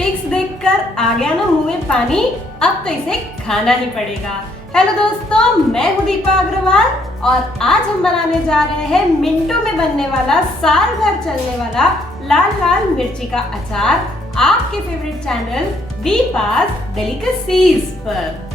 Pics देखकर आ गया ना मुंह में पानी, अब तो इसे खाना ही पड़ेगा। हेलो दोस्तों, मैं हूँ दीपा अग्रवाल और आज हम बनाने जा रहे हैं मिनटों में बनने वाला, साल भर चलने वाला लाल लाल मिर्ची का अचार, आपके फेवरेट चैनल दीपा's डेलिकेसीज पर।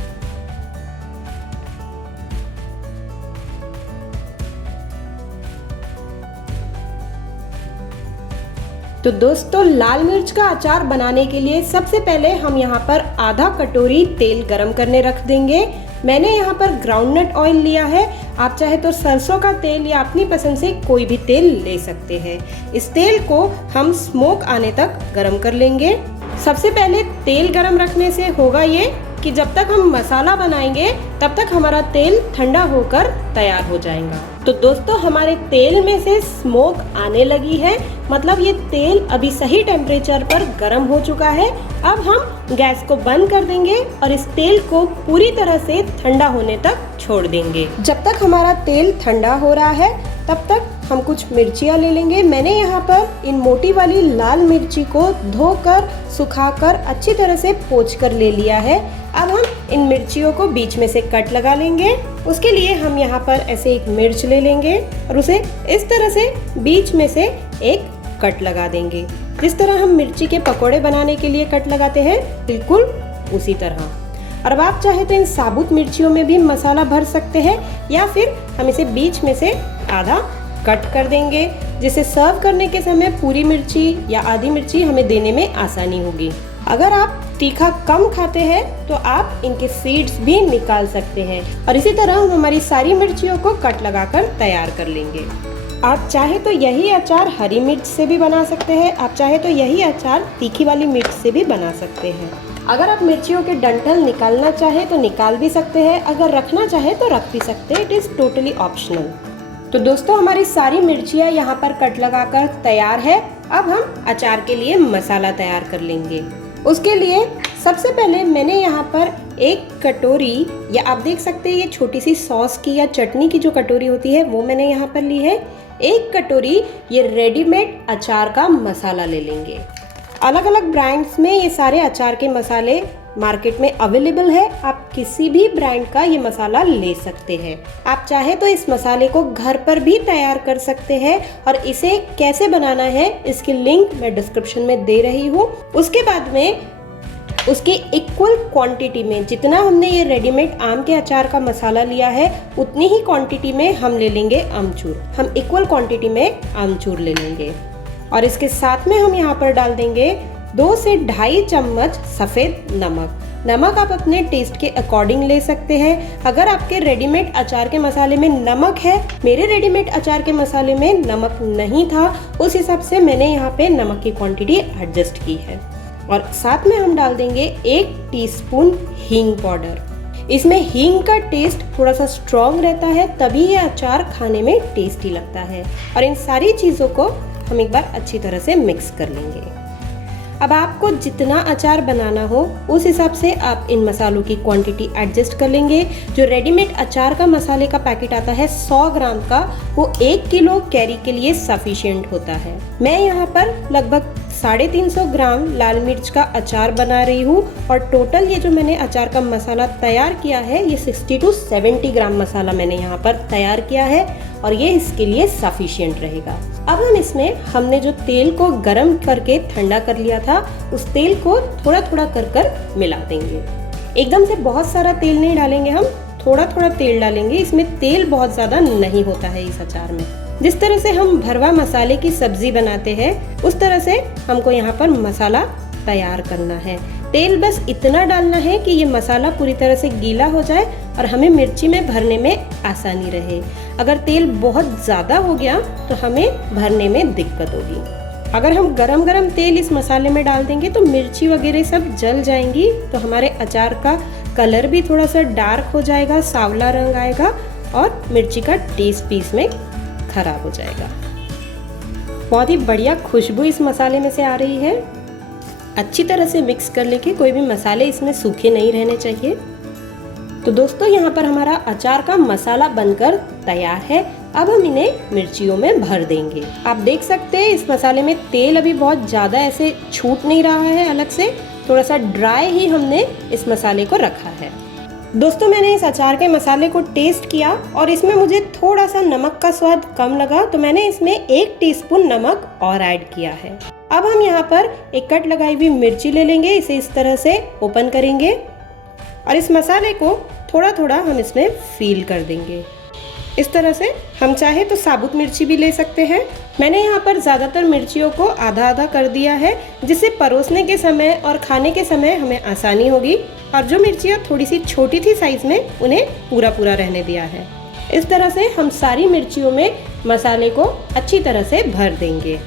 तो दोस्तों, लाल मिर्च का अचार बनाने के लिए सबसे पहले हम यहाँ पर आधा कटोरी तेल गरम करने रख देंगे। मैंने यहाँ पर ग्राउंडनट ऑयल लिया है, आप चाहे तो सरसों का तेल या अपनी पसंद से कोई भी तेल ले सकते हैं। इस तेल को हम स्मोक आने तक गरम कर लेंगे। सबसे पहले तेल गरम रखने से होगा ये कि जब तक हम मसाला बनाएंगे तब तक हमारा तेल ठंडा होकर तैयार हो जाएगा। तो दोस्तों, हमारे तेल में से स्मोक आने लगी है, मतलब ये तेल अभी सही टेम्परेचर पर गर्म हो चुका है। अब हम गैस को बंद कर देंगे और इस तेल को पूरी तरह से ठंडा होने तक छोड़ देंगे। जब तक हमारा तेल ठंडा हो रहा है तब तक हम कुछ मिर्चियाँ ले लेंगे। मैंने यहाँ पर इन मोटी वाली लाल मिर्ची को धोकर सुखाकर अच्छी तरह से पोंछ कर ले लिया है। अब हम इन मिर्चियों को बीच में से कट लगा लेंगे। उसके लिए हम यहाँ पर ऐसे एक मिर्च ले लेंगे और उसे इस तरह से बीच में से एक कट लगा देंगे। जिस तरह हम मिर्ची के पकोड़े बनाने के लिए कट लगाते हैं, बिल्कुल उसी तरह। और अब आप चाहे तो इन साबुत मिर्चियों में भी मसाला भर सकते हैं या फिर हम इसे बीच में से आधा कट कर देंगे, जिसे सर्व करने के समय पूरी मिर्ची या आधी मिर्ची हमें देने में आसानी होगी। अगर आप तीखा कम खाते हैं तो आप इनके सीड्स भी निकाल सकते हैं। और इसी तरह हम हमारी सारी मिर्चियों को कट लगाकर तैयार कर लेंगे। आप चाहे तो यही अचार हरी मिर्च से भी बना सकते हैं, आप चाहे तो यही अचार तीखी वाली मिर्च से भी बना सकते हैं। अगर आप मिर्चियों के डंठल निकालना चाहे तो निकाल भी सकते हैं, अगर रखना चाहे तो रख भी सकते हैं। It is totally optional. तो दोस्तों, हमारी सारी मिर्चियाँ यहाँ पर कट लगाकर तैयार है। अब हम अचार के लिए मसाला तैयार कर लेंगे। उसके लिए सबसे पहले मैंने यहाँ पर एक कटोरी, या आप देख सकते हैं ये छोटी सी सॉस की या चटनी की जो कटोरी होती है वो मैंने यहाँ पर ली है। एक कटोरी ये रेडीमेड अचार का मसाला ले लेंगे। अलग अलग ब्रांड्स में ये सारे अचार के मसाले मार्केट में अवेलेबल है, आप किसी भी ब्रांड का ये मसाला ले सकते हैं। आप चाहे तो इस मसाले को घर पर भी तैयार कर सकते हैं और इसे कैसे बनाना है इसकी लिंक मैं डिस्क्रिप्शन में दे रही हूँ। उसके बाद में उसके इक्वल क्वांटिटी में, जितना हमने ये रेडीमेड आम के अचार का मसाला लिया है उतनी ही क्वांटिटी में हम ले लेंगे आमचूर। हम इक्वल क्वांटिटी में आमचूर ले लेंगे और इसके साथ में हम यहाँ पर डाल देंगे 2 से 2.5 चम्मच सफ़ेद नमक। नमक आप अपने टेस्ट के अकॉर्डिंग ले सकते हैं। अगर आपके रेडीमेड अचार के मसाले में नमक है, मेरे रेडीमेड अचार के मसाले में नमक नहीं था, उस हिसाब से मैंने यहाँ पे नमक की क्वांटिटी एडजस्ट की है। और साथ में हम डाल देंगे 1 टीस्पून हींग पाउडर। इसमें हींग का टेस्ट थोड़ा सा स्ट्रॉन्ग रहता है, तभी ये अचार खाने में टेस्टी लगता है। और इन सारी चीज़ों को हम एक बार अच्छी तरह से मिक्स कर लेंगे। अब आपको जितना अचार बनाना हो उस हिसाब से आप इन मसालों की क्वांटिटी एडजस्ट कर लेंगे। जो रेडीमेड अचार का मसाले का पैकेट आता है 100 ग्राम का, वो 1 किलो कैरी के लिए सफिशिएंट होता है। मैं यहाँ पर लगभग 350 ग्राम लाल मिर्च का अचार बना रही हूँ और टोटल ये जो मैंने अचार का मसाला तैयार किया है ये 60 to 70 ग्राम मसाला मैंने यहाँ पर तैयार किया है और ये इसके लिए सफिशिएंट रहेगा। अब हम इसमें हमने जो तेल को गरम करके ठंडा कर लिया था उस तेल को थोड़ा थोड़ा कर मिला देंगे। एकदम से बहुत सारा तेल नहीं डालेंगे, हम थोड़ा थोड़ा तेल डालेंगे। इसमें तेल बहुत ज़्यादा नहीं होता है इस अचार में। जिस तरह से हम भरवा मसाले की सब्जी बनाते हैं उस तरह से हमको यहाँ पर मसाला तैयार करना है। तेल बस इतना डालना है कि ये मसाला पूरी तरह से गीला हो जाए और हमें मिर्ची में भरने में आसानी रहे। अगर तेल बहुत ज़्यादा हो गया तो हमें भरने में दिक्कत होगी। अगर हम गरम गरम तेल इस मसाले में डाल देंगे तो मिर्ची वगैरह सब जल जाएंगी, तो हमारे अचार का कलर भी थोड़ा सा डार्क हो जाएगा, सांवला रंग आएगा और मिर्ची का टेस्ट भी इसमें खराब हो जाएगा। बहुत ही बढ़िया खुशबू इस मसाले में से आ रही है। अच्छी तरह से मिक्स कर लेंगे, कोई भी मसाले इसमें सूखे नहीं रहने चाहिए। तो दोस्तों, यहाँ पर हमारा अचार का मसाला बनकर तैयार है। अब हम इन्हें मिर्चियों में भर देंगे। आप देख सकते हैं इस मसाले में तेल अभी बहुत ज़्यादा ऐसे छूट नहीं रहा है अलग से, थोड़ा सा ड्राई ही हमने इस मसाले को रखा है। दोस्तों मैंने इस अचार के मसाले को टेस्ट किया और इसमें मुझे थोड़ा सा नमक का स्वाद कम लगा, तो मैंने इसमें 1 टीस्पून नमक और ऐड किया है। अब हम यहाँ पर एक कट लगाई हुई मिर्ची ले लेंगे, इसे इस तरह से ओपन करेंगे और इस मसाले को थोड़ा थोड़ा हम इसमें फील कर देंगे। इस तरह से हम चाहे तो साबुत मिर्ची भी ले सकते हैं। मैंने यहाँ पर ज़्यादातर मिर्चियों को आधा आधा कर दिया है, जिससे परोसने के समय और खाने के समय हमें आसानी होगी। और जो मिर्चियाँ थोड़ी सी छोटी थी साइज़ में, उन्हें पूरा पूरा रहने दिया है। इस तरह से हम सारी मिर्चियों में मसाले को अच्छी तरह से भर देंगे।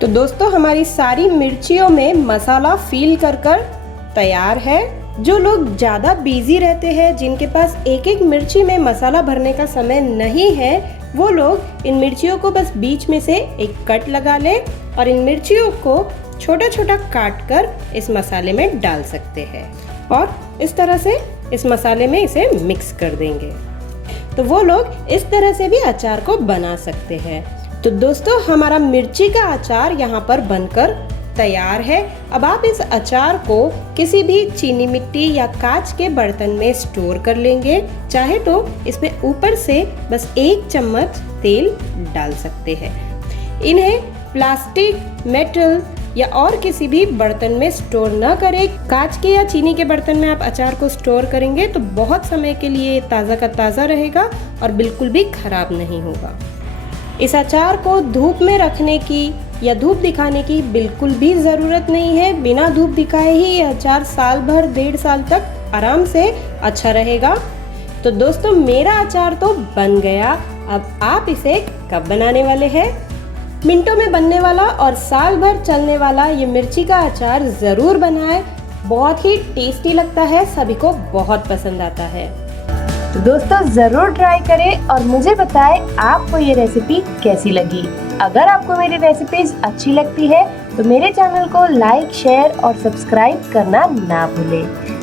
तो दोस्तों हमारी सारी मिर्चियों में मसाला फील कर तैयार है। जो लोग ज़्यादा बिजी रहते हैं, जिनके पास एक एक मिर्ची में मसाला भरने का समय नहीं है, वो लोग इन मिर्चियों को बस बीच में से एक कट लगा ले और इन मिर्चियों को छोटा छोटा काट कर इस मसाले में डाल सकते हैं और इस तरह से इस मसाले में इसे मिक्स कर देंगे। तो वो लोग इस तरह से भी अचार को बना सकते हैं। तो दोस्तों हमारा मिर्ची का अचार यहाँ पर बनकर तैयार है। अब आप इस अचार को किसी भी चीनी मिट्टी या कांच के बर्तन में स्टोर कर लेंगे। चाहे तो इसमें ऊपर से बस 1 चम्मच तेल डाल सकते हैं। इन्हें प्लास्टिक, मेटल या और किसी भी बर्तन में स्टोर न करें। कांच के या चीनी के बर्तन में आप अचार को स्टोर करेंगे तो बहुत समय के लिए ताज़ा का ताज़ा रहेगा और बिल्कुल भी खराब नहीं होगा। इस अचार को धूप में रखने की या धूप दिखाने की बिल्कुल भी ज़रूरत नहीं है। बिना धूप दिखाए ही ये अचार साल भर 1.5 साल तक आराम से अच्छा रहेगा। तो दोस्तों मेरा अचार तो बन गया। अब आप इसे कब बनाने वाले हैं? मिनटों में बनने वाला और साल भर चलने वाला ये मिर्ची का अचार ज़रूर बनाएं। बहुत ही टेस्टी लगता है, सभी को बहुत पसंद आता है। तो दोस्तों ज़रूर ट्राई करें और मुझे बताएं आपको ये रेसिपी कैसी लगी। अगर आपको मेरी रेसिपीज अच्छी लगती है तो मेरे चैनल को लाइक, शेयर और सब्सक्राइब करना ना भूलें।